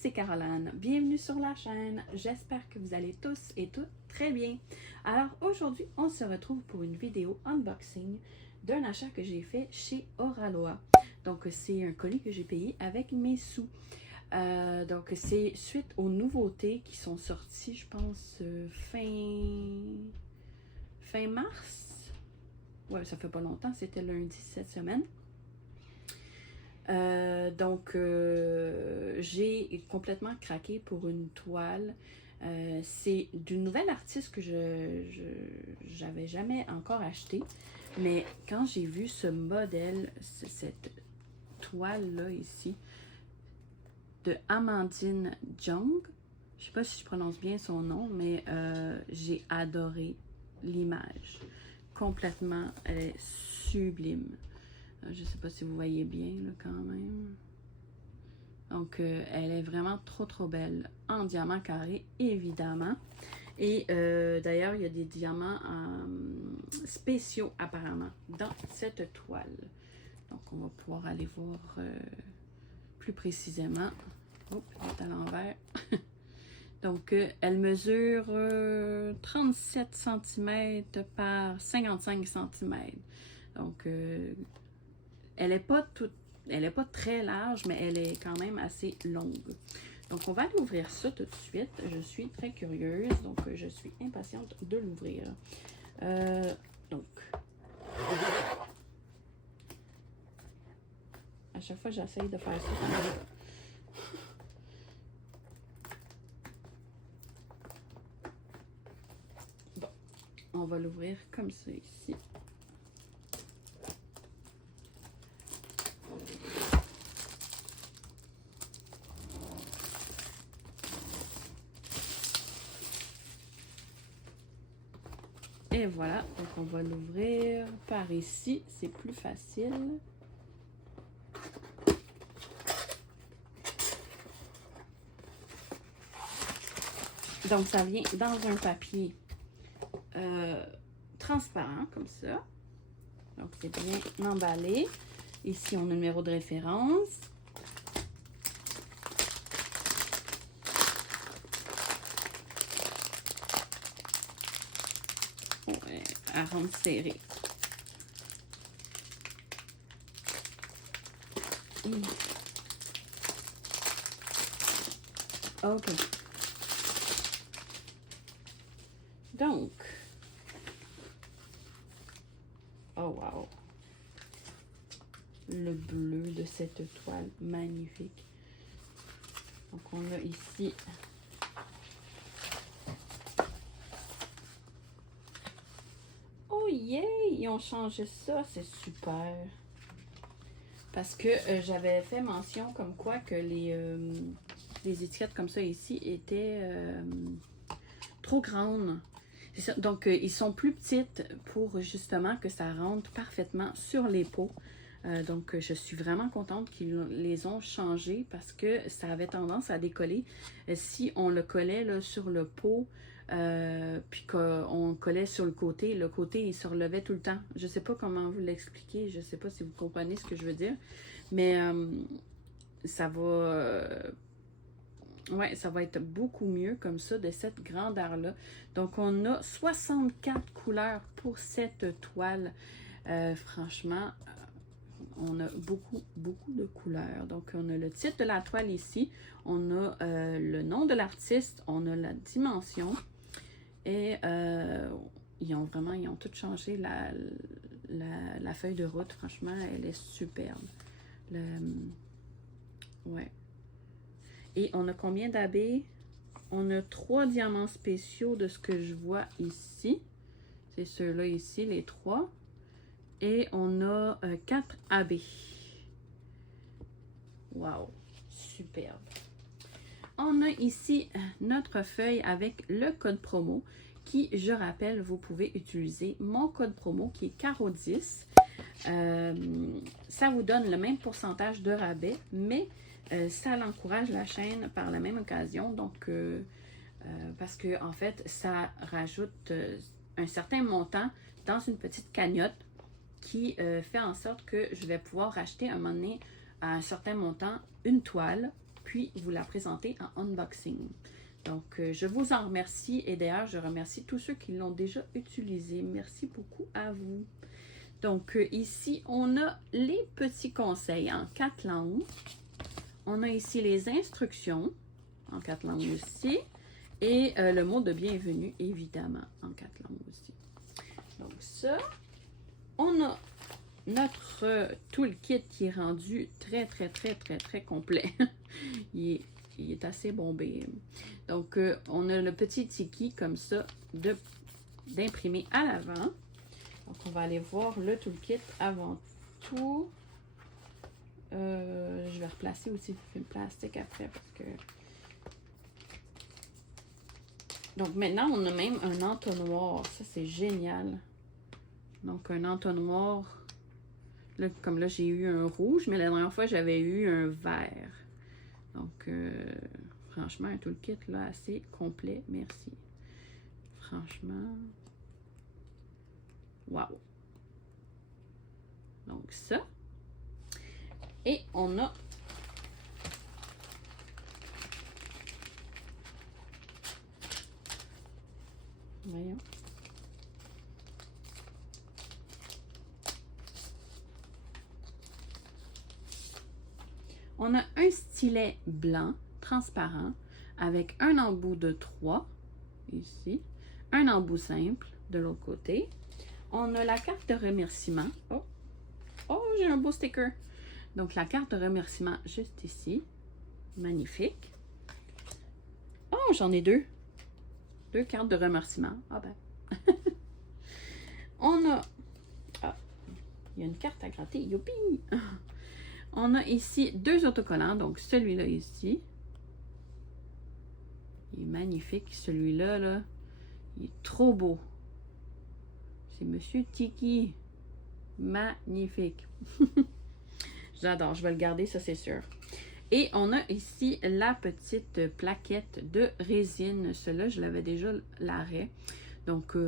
c'est Caroline. Bienvenue sur la chaîne. J'espère que vous allez tous et toutes très bien. Alors aujourd'hui, on se retrouve pour une vidéo unboxing d'un achat que j'ai fait chez Oraloa. Donc c'est un colis que j'ai payé avec mes sous. Donc c'est suite aux nouveautés qui sont sorties, je pense, fin mars. Ouais, ça fait pas longtemps, c'était lundi cette semaine. J'ai complètement craqué pour une toile. C'est d'une nouvelle artiste que j'avais jamais encore acheté. Mais quand j'ai vu ce modèle, cette toile-là ici, de Amandine Jung, je sais pas si je prononce bien son nom, mais j'ai adoré l'image. Complètement, elle est sublime. Je ne sais pas si vous voyez bien là, quand même. Donc, elle est vraiment trop belle en diamant carré, évidemment. Et d'ailleurs, il y a des diamants spéciaux apparemment dans cette toile. Donc, on va pouvoir aller voir plus précisément. Oh, elle est à l'envers. Donc, elle mesure 37 cm par 55 cm. Donc, elle n'est pas très large, mais elle est quand même assez longue. Donc, on va aller ouvrir ça tout de suite. Je suis très curieuse, donc je suis impatiente de l'ouvrir. Donc, à chaque fois, j'essaye de faire ça. Bon, on va l'ouvrir comme ça ici. Et voilà, donc on va l'ouvrir par ici, c'est plus facile. Donc ça vient dans un papier transparent comme ça. Donc c'est bien emballé. Ici on a le numéro de référence. À rendre serré. OK. Donc, oh wow, le bleu de cette toile magnifique. Donc on a ici ils ont changé ça, c'est super. Parce que j'avais fait mention comme quoi que les étiquettes comme ça ici étaient trop grandes. Ça. Donc, ils sont plus petites pour justement que ça rentre parfaitement sur les pots. Donc, je suis vraiment contente qu'ils les ont changés parce que ça avait tendance à décoller. Si on le collait là, sur le pot, puis qu'on collait sur le côté il se relevait tout le temps. Je sais pas comment vous l'expliquer, je sais pas si vous comprenez ce que je veux dire, mais ça va ouais, ça va être beaucoup mieux comme ça, de cette grandeur-là. Donc, on a 64 couleurs pour cette toile. Franchement, on a beaucoup de couleurs. Donc, on a le titre de la toile ici. On a le nom de l'artiste. On a la dimension. Et ils ont tout changé la feuille de route. Franchement, elle est superbe. Ouais. Et on a combien d'abbés? On a 3 diamants spéciaux de ce que je vois ici. C'est ceux-là ici, les 3. Et on a 4 abbés. Wow! Superbe. On a ici notre feuille avec le code promo qui, je rappelle, vous pouvez utiliser mon code promo qui est CARO10. Ça vous donne le même pourcentage de rabais, mais ça l'encourage la chaîne par la même occasion. Donc, parce que en fait, ça rajoute un certain montant dans une petite cagnotte qui fait en sorte que je vais pouvoir acheter un moment donné à un certain montant une toile puis vous la présenter en unboxing. Donc, je vous en remercie et d'ailleurs, je remercie tous ceux qui l'ont déjà utilisé. Merci beaucoup à vous. Donc, ici, on a les petits conseils en 4 langues. On a ici les instructions en 4 langues aussi. Et le mot de bienvenue, évidemment, en 4 langues aussi. Donc, ça, on a notre toolkit qui est rendu très complet. il est assez bombé. Donc, on a le petit tiki comme ça d'imprimer à l'avant. Donc, on va aller voir le toolkit avant tout. Je vais replacer aussi le film plastique après parce que... Donc, maintenant, on a même un entonnoir. Ça, c'est génial. Donc, un entonnoir. Là, comme là, j'ai eu un rouge, mais la dernière fois, j'avais eu un vert. Donc, franchement, un toolkit là assez complet. Merci. Franchement. Wow. Donc, ça. Et on a... Voyons. On a un stylet blanc, transparent, avec un embout de 3, ici, un embout simple de l'autre côté. On a la carte de remerciement. Oh, j'ai un beau sticker. Donc, la carte de remerciement juste ici. Magnifique. Oh, j'en ai 2. 2 cartes de remerciement. Ah ben. On a... Ah, il y a une carte à gratter. Youpi! On a ici 2 autocollants. Donc, celui-là ici. Il est magnifique. Celui-là, là, il est trop beau. C'est Monsieur Tiki. Magnifique. J'adore. Je vais le garder, ça, c'est sûr. Et on a ici la petite plaquette de résine. Celle-là, je l'avais déjà l'arrêt. Donc, ouais,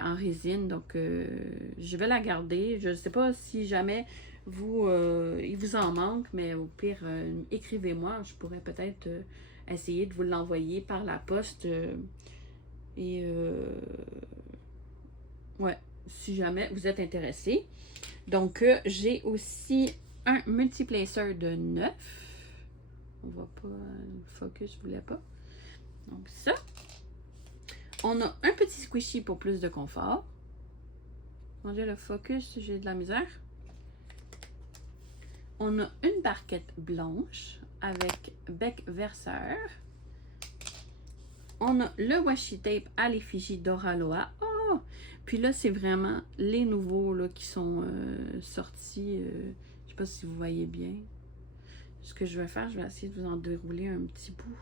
en résine. Donc, je vais la garder. Je ne sais pas si jamais il vous en manque, mais au pire, écrivez-moi. Je pourrais peut-être essayer de vous l'envoyer par la poste. Ouais, si jamais vous êtes intéressé. Donc, j'ai aussi un multiplacer de 9. On va pas... Le focus ne voulait pas. Donc, ça. On a un petit squishy pour plus de confort. On dirait le focus, j'ai de la misère. On a une barquette blanche avec bec verseur. On a le washi tape à l'effigie d'Oraloa. Oh! Puis là, c'est vraiment les nouveaux là, qui sont sortis. Je sais pas si vous voyez bien. Ce que je vais faire, je vais essayer de vous en dérouler un petit bout.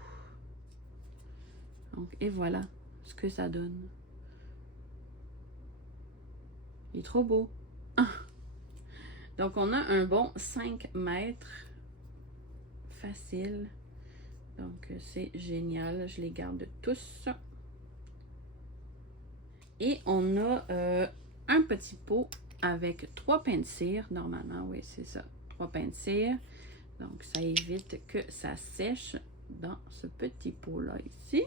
Donc, et voilà ce que ça donne. Il est trop beau. Ah! Donc, on a un bon 5 mètres. Facile. Donc, c'est génial. Je les garde tous. Et on a un petit pot avec 3 pains de cire. Normalement, oui, c'est ça. 3 pains de cire. Donc, ça évite que ça sèche dans ce petit pot-là ici.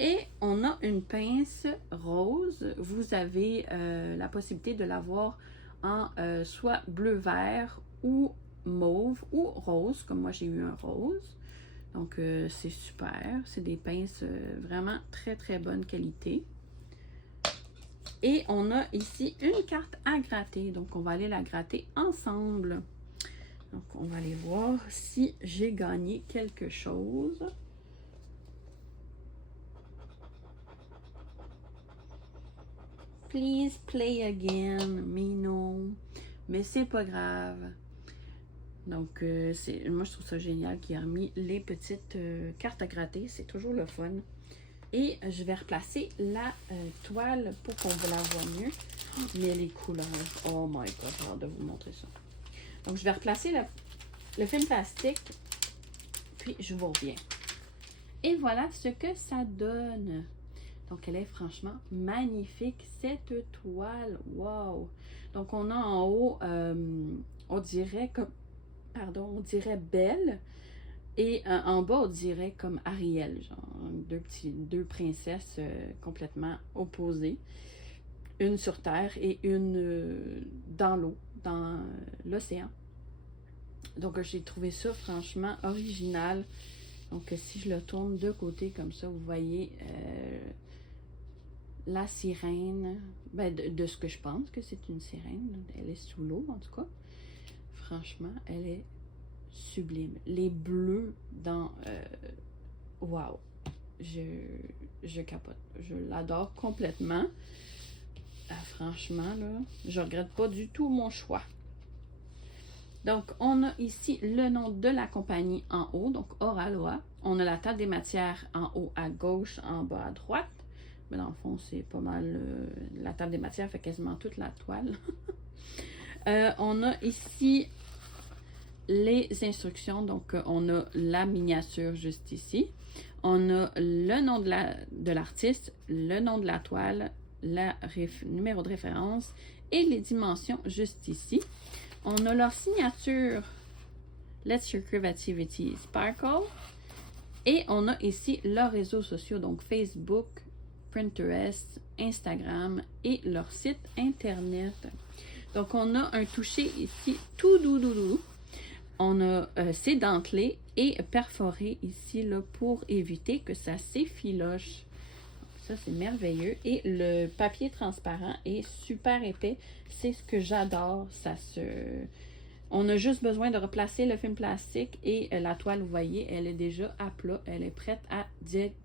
Et on a une pince rose. Vous avez la possibilité de l'avoir en soit bleu-vert ou mauve ou rose, comme moi j'ai eu un rose. Donc, c'est super. C'est des pinces vraiment très bonne qualité. Et on a ici une carte à gratter. Donc, on va aller la gratter ensemble. Donc, on va aller voir si j'ai gagné quelque chose. Please play again. Mais non. Mais c'est pas grave. Donc, moi, je trouve ça génial qu'il a remis les petites cartes à gratter. C'est toujours le fun. Et je vais replacer la toile pour qu'on la voit mieux. Mais les couleurs, oh my god, j'ai hâte de vous montrer ça. Donc, je vais replacer le film plastique, puis je vous reviens. Et voilà ce que ça donne. Donc, elle est franchement magnifique, cette toile. Wow! Donc, on a en haut, on dirait comme pardon, on dirait Belle. Et en bas, on dirait comme Ariel, genre deux princesses complètement opposées. Une sur Terre et une dans l'eau, dans l'océan. Donc, j'ai trouvé ça franchement original. Donc, si je le tourne de côté comme ça, vous voyez la sirène, ben, de ce que je pense que c'est une sirène. Elle est sous l'eau, en tout cas. Franchement, elle est sublime. Les bleus dans... wow! Je capote. Je l'adore complètement. Franchement, là, je regrette pas du tout mon choix. Donc, on a ici le nom de la compagnie en haut, donc Oraloa. On a la table des matières en haut à gauche, en bas à droite. Mais dans le fond, c'est pas mal... la table des matières fait quasiment toute la toile. On a ici les instructions. Donc, on a la miniature juste ici. On a le nom de l'artiste, le nom de la toile, numéro de référence et les dimensions juste ici. On a leur signature Let's Your Creativity Sparkle. Et on a ici leurs réseaux sociaux, donc Facebook, Pinterest, Instagram et leur site internet. Donc, on a un toucher ici tout doux. On a ces dentelés et perforé ici là, pour éviter que ça s'effiloche. Ça, c'est merveilleux. Et le papier transparent est super épais. C'est ce que j'adore. On a juste besoin de replacer le film plastique et la toile, vous voyez, elle est déjà à plat. Elle est prête à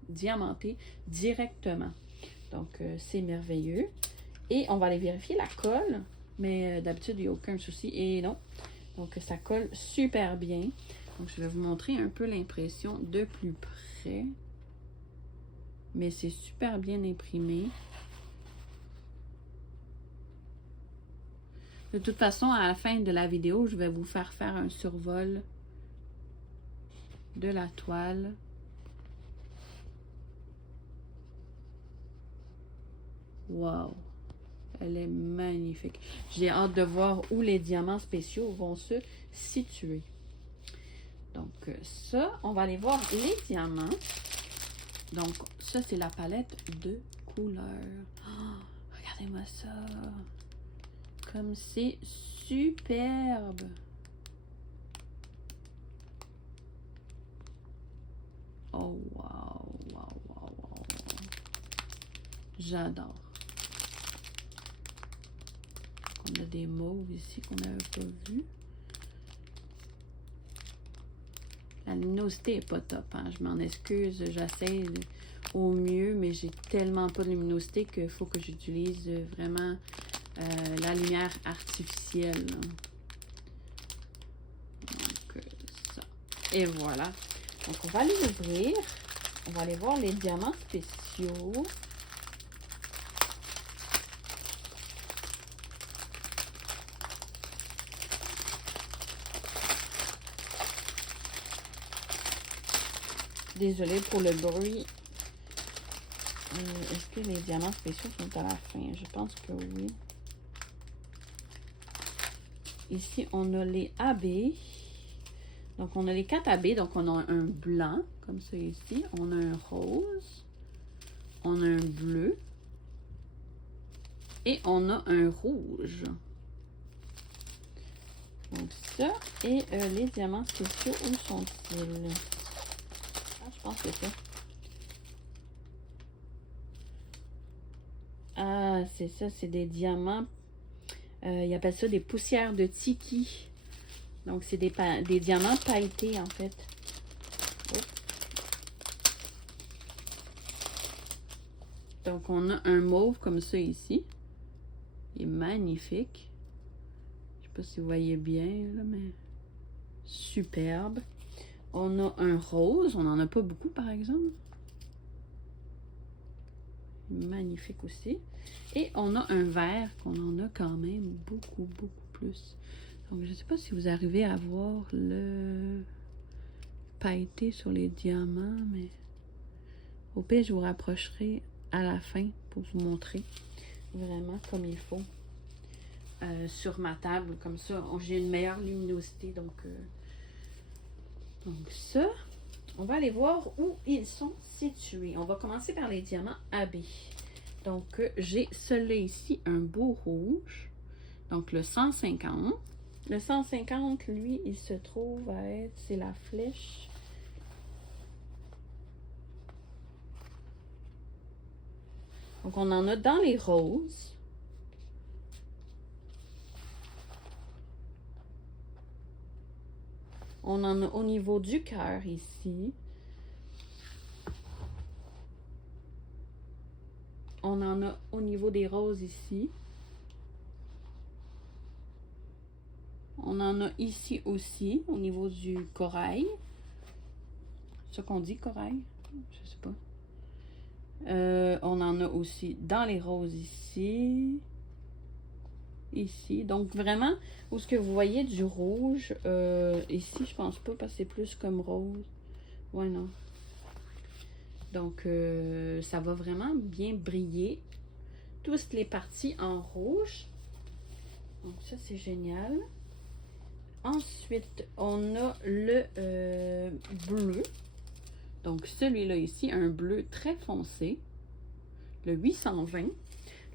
diamanter directement. Donc, c'est merveilleux. Et on va aller vérifier la colle. Mais d'habitude, il n'y a aucun souci. Et non. Donc, ça colle super bien. Donc, je vais vous montrer un peu l'impression de plus près. Mais c'est super bien imprimé. De toute façon, à la fin de la vidéo, je vais vous faire un survol de la toile. Wow! Elle est magnifique. J'ai hâte de voir où les diamants spéciaux vont se situer. Donc, ça, on va aller voir les diamants. Donc, ça, c'est la palette de couleurs. Oh, regardez-moi ça. Comme c'est superbe. Oh, wow. J'adore. On a des mauves ici qu'on n'avait pas vu. La luminosité n'est pas top, hein? Je m'en excuse, j'essaie au mieux, mais j'ai tellement pas de luminosité qu'il faut que j'utilise vraiment la lumière artificielle. Donc, ça. Et voilà. Donc, on va aller ouvrir. On va aller voir les diamants spéciaux. Désolée pour le bruit. Est-ce que les diamants spéciaux sont à la fin? Je pense que oui. Ici, on a les AB. Donc, on a les 4 AB. Donc, on a un blanc, comme ça ici. On a un rose. On a un bleu. Et on a un rouge. Donc, ça. Et les diamants spéciaux, où sont-ils? Je pense que c'est ça. Ah, c'est ça, c'est des diamants. Ils appellent ça des poussières de tiki. Donc, c'est des diamants pailletés, en fait. Oups. Donc, on a un mauve comme ça ici. Il est magnifique. Je sais pas si vous voyez bien, là, mais superbe. On a un rose. On n'en a pas beaucoup, par exemple. Magnifique aussi. Et on a un vert qu'on en a quand même beaucoup plus. Donc, je ne sais pas si vous arrivez à voir le pailleté sur les diamants, mais au pire, je vous rapprocherai à la fin pour vous montrer vraiment comme il faut sur ma table. Comme ça, j'ai une meilleure luminosité, donc Donc ça, on va aller voir où ils sont situés. On va commencer par les diamants AB. Donc j'ai celui-là ici, un beau rouge. Donc le 150. Le 150, lui, il se trouve à être, c'est la flèche. Donc on en a dans les roses. On en a au niveau du cœur ici. On en a au niveau des roses ici. On en a ici aussi, au niveau du corail. C'est ça qu'on dit, corail? Je sais pas. On en a aussi dans les roses ici. Ici. Donc, vraiment, où ce que vous voyez du rouge, ici, je pense pas, parce que c'est plus comme rose. Ouais, non. Donc, ça va vraiment bien briller. Toutes les parties en rouge. Donc, ça, c'est génial. Ensuite, on a le bleu. Donc, celui-là ici, un bleu très foncé. Le 820.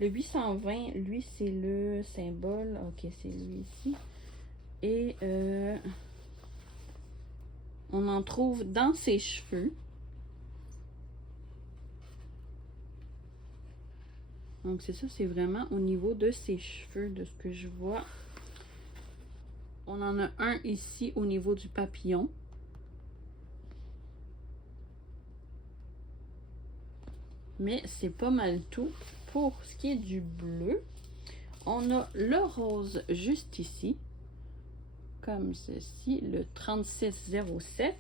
Le 820, lui, c'est le symbole. Ok, c'est lui ici. Et on en trouve dans ses cheveux. Donc, c'est ça, c'est vraiment au niveau de ses cheveux, de ce que je vois. On en a un ici au niveau du papillon. Mais c'est pas mal tout pour ce qui est du bleu. On a le rose juste ici. Comme ceci, le 3607.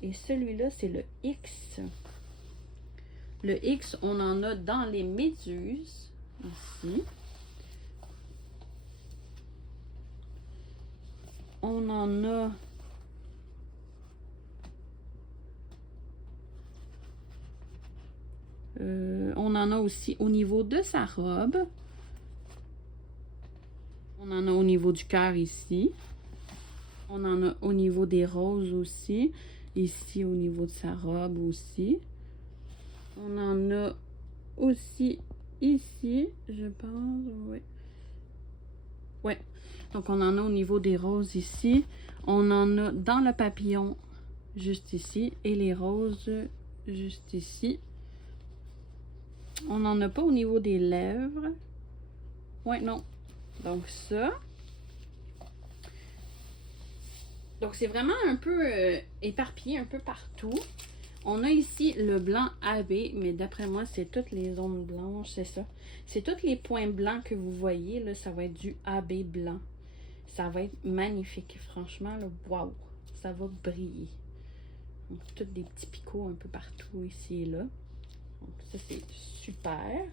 Et celui-là, c'est le X. Le X, on en a dans les méduses, ici. On en a... on en a aussi au niveau de sa robe. On en a au niveau du cœur ici. On en a au niveau des roses aussi. Ici, au niveau de sa robe aussi. On en a aussi ici, je pense, oui. Ouais. Donc, on en a au niveau des roses ici. On en a dans le papillon, juste ici. Et les roses, juste ici. On n'en a pas au niveau des lèvres. Ouais, non. Donc, ça. Donc, c'est vraiment un peu éparpillé un peu partout. On a ici le blanc AB, mais d'après moi, c'est toutes les zones blanches, c'est ça. C'est tous les points blancs que vous voyez, là, ça va être du AB blanc. Ça va être magnifique, franchement, là, waouh, ça va briller. Donc, tous des petits picots un peu partout ici et là. Donc, ça, c'est super.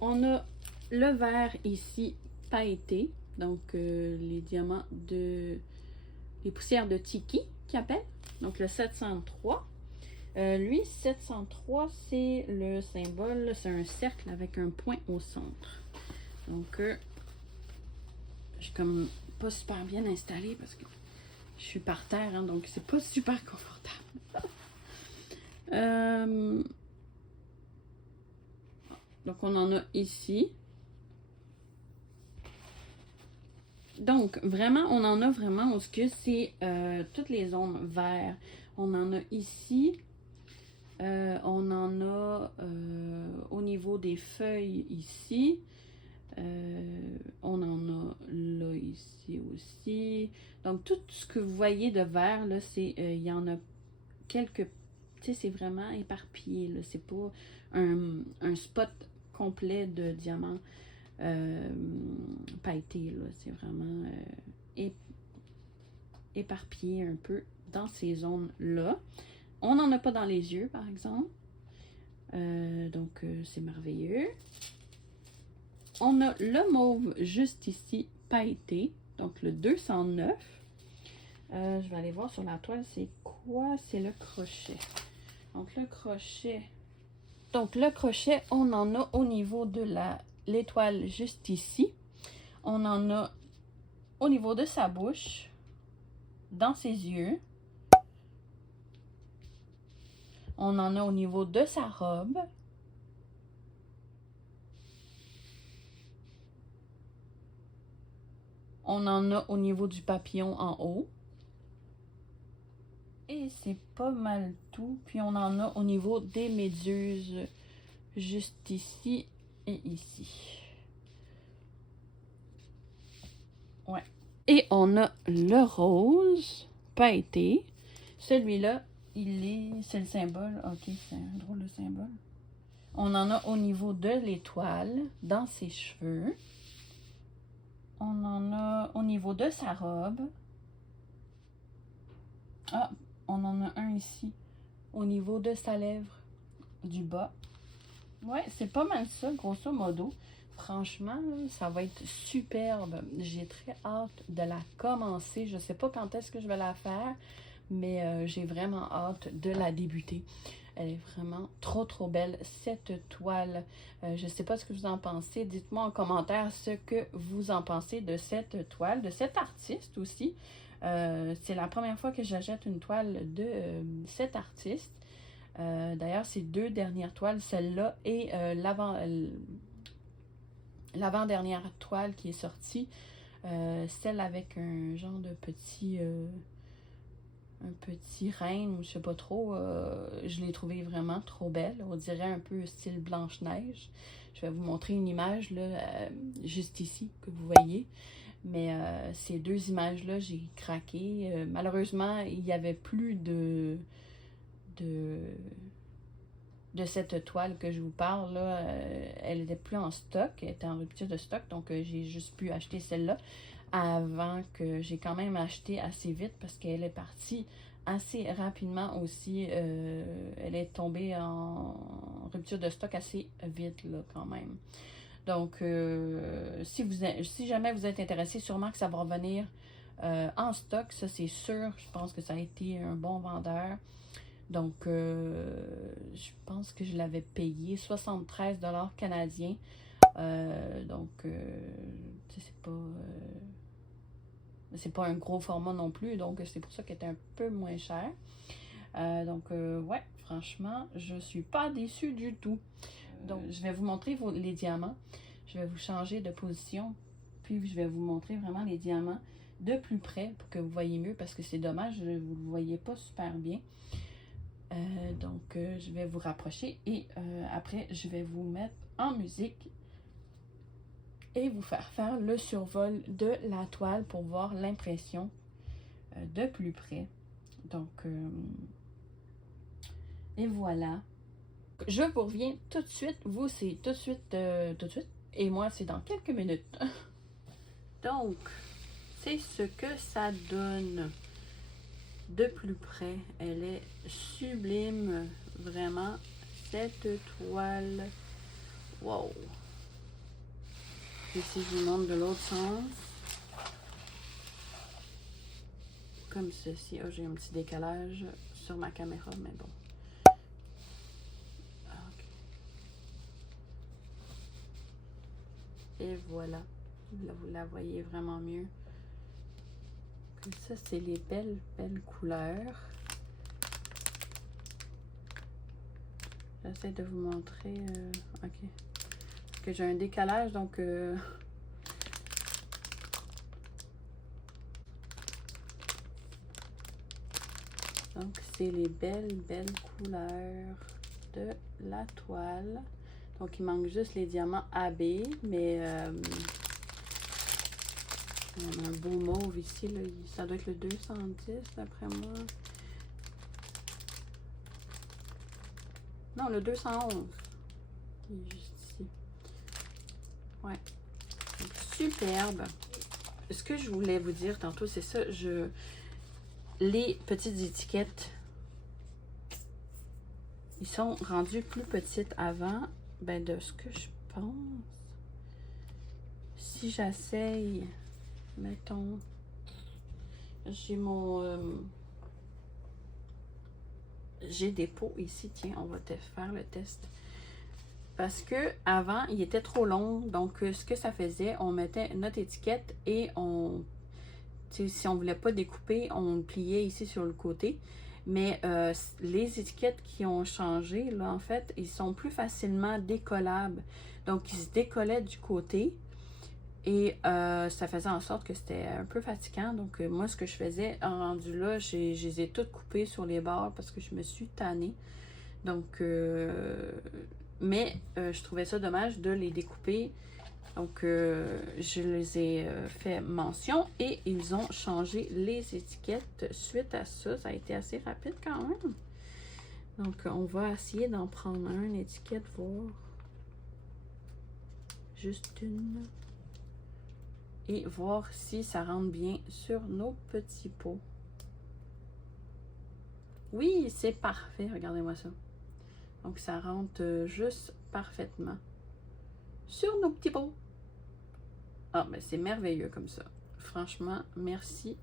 On a le vert ici, pailleté. Donc, les diamants de... les poussières de Tiki, qui appelle. Donc, le 703. Lui, 703, c'est le symbole, c'est un cercle avec un point au centre. Donc, je suis comme pas super bien installée parce que je suis par terre, hein, donc c'est pas super confortable. Donc, on en a ici. Donc, vraiment, on en a vraiment où c'est toutes les zones vertes. On en a ici. On en a au niveau des feuilles ici. On en a là, ici aussi. Donc, tout ce que vous voyez de vert, là, c'est, il y en a quelques, tu sais, c'est vraiment éparpillé, là. C'est pas un spot complet de diamants pailletés, là. C'est vraiment éparpillé un peu dans ces zones-là. On n'en a pas dans les yeux, par exemple. Donc, c'est merveilleux. On a le mauve juste ici, pailleté. Donc, le 209. Je vais aller voir sur la toile, c'est quoi? C'est le crochet. Donc, le crochet. Donc, le crochet, on en a au niveau de l'étoile juste ici. On en a au niveau de sa bouche, dans ses yeux. On en a au niveau de sa robe. On en a au niveau du papillon en haut. Et c'est pas mal tout. Puis on en a au niveau des méduses, juste ici et ici. Ouais. Et on a le rose pailleté. Celui-là, c'est le symbole. Ok, c'est un drôle de symbole. On en a au niveau de l'étoile, dans ses cheveux. On en a au niveau de sa robe. Ah, on en a un ici, au niveau de sa lèvre, du bas. Ouais, c'est pas mal ça, grosso modo. Franchement, ça va être superbe. J'ai très hâte de la commencer. Je sais pas quand est-ce que je vais la faire, mais j'ai vraiment hâte de la débuter. Elle est vraiment trop belle, cette toile. Je sais pas ce que vous en pensez. Dites-moi en commentaire ce que vous en pensez de cette toile, de cet artiste aussi. C'est la première fois que j'achète une toile de cet artiste. D'ailleurs, ces deux dernières toiles, celle-là et l'avant-dernière toile qui est sortie, celle avec un genre de petit renne ou je sais pas trop, je l'ai trouvée vraiment trop belle. On dirait un peu style Blanche-Neige. Je vais vous montrer une image là, juste ici que vous voyez. Mais ces deux images-là, j'ai craqué. Malheureusement, il n'y avait plus de cette toile que je vous parle. Là, elle n'était plus en stock. Elle était en rupture de stock. Donc, j'ai juste pu acheter celle-là avant que j'ai quand même acheté assez vite parce qu'elle est partie assez rapidement aussi. Elle est tombée en rupture de stock assez vite là, quand même. Donc, si jamais vous êtes intéressé, sûrement que ça va revenir en stock. Ça, c'est sûr. Je pense que ça a été un bon vendeur. Donc, je pense que je l'avais payé 73 $ canadiens. Donc, c'est pas un gros format non plus. Donc, c'est pour ça qu'elle était un peu moins cher. Ouais, franchement, je suis pas déçue du tout. Donc, je vais vous montrer les diamants. Je vais vous changer de position. Puis, je vais vous montrer vraiment les diamants de plus près pour que vous voyez mieux. Parce que c'est dommage, vous ne le voyez pas super bien. Je vais vous rapprocher. Et après, je vais vous mettre en musique. Et vous faire le survol de la toile pour voir l'impression de plus près. Donc, et voilà. Je vous reviens tout de suite. Vous, c'est tout de suite. Et moi, c'est dans quelques minutes. Donc, c'est ce que ça donne de plus près. Elle est sublime, vraiment, cette toile. Wow! Ici, je vous montre de l'autre sens. Comme ceci. Oh, j'ai un petit décalage sur ma caméra, mais bon. Et voilà. Là, vous la voyez vraiment mieux. Comme ça, c'est les belles couleurs. J'essaie de vous montrer. Ok. Parce que j'ai un décalage, donc... Donc, c'est les belles couleurs de la toile. Donc, il manque juste les diamants AB, mais il y a un beau mauve ici. Là. Ça doit être le 210, d'après moi. Non, le 211. Il est juste ici. Ouais. Donc, superbe. Ce que je voulais vous dire tantôt, c'est ça. Les petites étiquettes, ils sont rendus plus petites avant. Ben, de ce que je pense. Si j'essaye, mettons, j'ai j'ai des pots ici. Tiens, on va faire le test. Parce que avant, il était trop long. Donc, ce que ça faisait, on mettait notre étiquette et si on ne voulait pas découper, on pliait ici sur le côté. Mais les étiquettes qui ont changé, là, en fait, ils sont plus facilement décollables. Donc, ils se décollaient du côté. Et ça faisait en sorte que c'était un peu fatigant. Donc, moi, ce que je faisais, en rendu là, je les ai toutes coupées sur les bords parce que je me suis tannée. Donc, mais je trouvais ça dommage de les découper. Donc, je les ai fait mention et ils ont changé les étiquettes suite à ça. Ça a été assez rapide quand même. Donc, on va essayer d'en prendre une étiquette, voir. Juste une. Et voir si ça rentre bien sur nos petits pots. Oui, c'est parfait. Regardez-moi ça. Donc, ça rentre juste parfaitement sur nos petits pots. Ah, ben c'est merveilleux comme ça. Franchement, merci.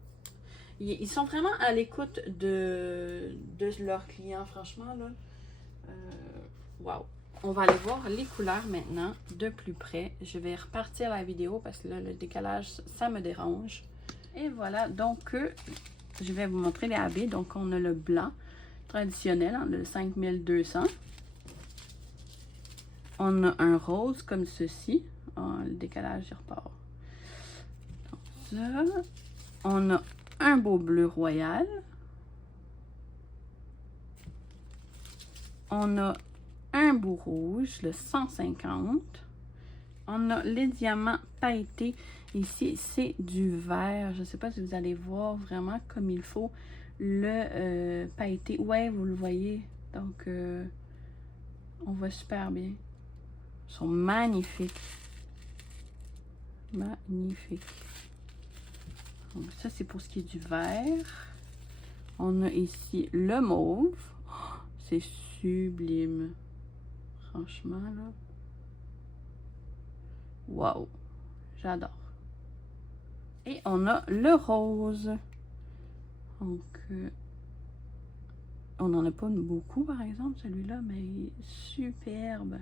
Ils sont vraiment à l'écoute de leurs clients, franchement, là. Wow! On va aller voir les couleurs maintenant de plus près. Je vais repartir la vidéo parce que là, le décalage, ça me dérange. Et voilà, donc, je vais vous montrer les AB. Donc, on a le blanc traditionnel, hein, le 5200. On a un rose comme ceci. Oh, le décalage, il repart. Donc, ça. On a un beau bleu royal. On a un beau rouge, le 150. On a les diamants pailletés. Ici, c'est du vert. Je ne sais pas si vous allez voir vraiment comme il faut le pailleté. Ouais, vous le voyez. Donc, on voit super bien. Ils sont magnifiques. Magnifiques. Donc, ça, c'est pour ce qui est du vert. On a ici le mauve. Oh, c'est sublime. Franchement, là. Wow! J'adore. Et on a le rose. Donc, on n'en a pas beaucoup, par exemple, celui-là, mais il est superbe.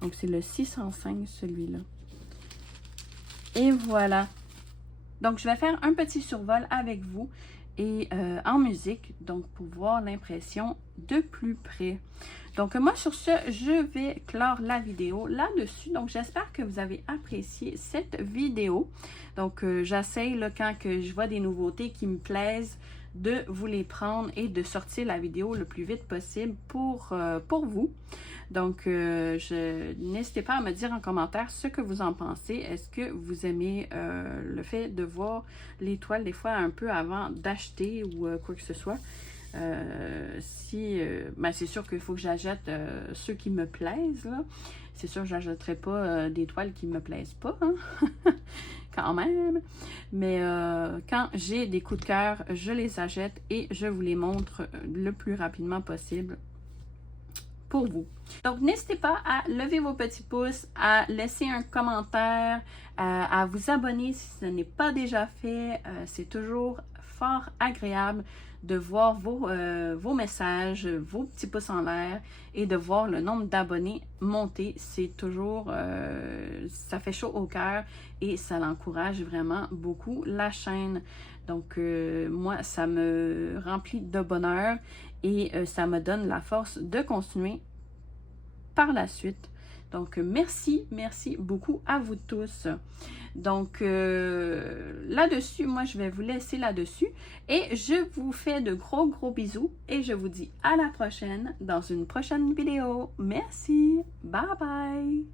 Donc, c'est le 605, celui-là. Et voilà. Donc, je vais faire un petit survol avec vous et en musique, donc pour voir l'impression de plus près. Donc, moi, sur ce, je vais clore la vidéo là-dessus. Donc, j'espère que vous avez apprécié cette vidéo. Donc, j'essaye, là, quand que je vois des nouveautés qui me plaisent, de vous les prendre et de sortir la vidéo le plus vite possible pour vous. Donc, n'hésitez pas à me dire en commentaire ce que vous en pensez. Est-ce que vous aimez le fait de voir l'étoile des fois un peu avant d'acheter ou quoi que ce soit? Ben c'est sûr qu'il faut que j'achète ceux qui me plaisent. C'est sûr que je n'achèterai pas des toiles qui ne me plaisent pas. Hein? Quand même. Mais quand j'ai des coups de cœur, je les achète et je vous les montre le plus rapidement possible pour vous. Donc, n'hésitez pas à lever vos petits pouces, à laisser un commentaire, à vous abonner si ce n'est pas déjà fait. C'est toujours fort agréable de voir vos messages, vos petits pouces en l'air et de voir le nombre d'abonnés monter. C'est toujours, ça fait chaud au cœur et ça l'encourage vraiment beaucoup la chaîne. Donc, moi, ça me remplit de bonheur et ça me donne la force de continuer par la suite. Donc, merci beaucoup à vous tous. Donc, là-dessus, moi, je vais vous laisser là-dessus. Et je vous fais de gros bisous. Et je vous dis à la prochaine dans une prochaine vidéo. Merci. Bye bye.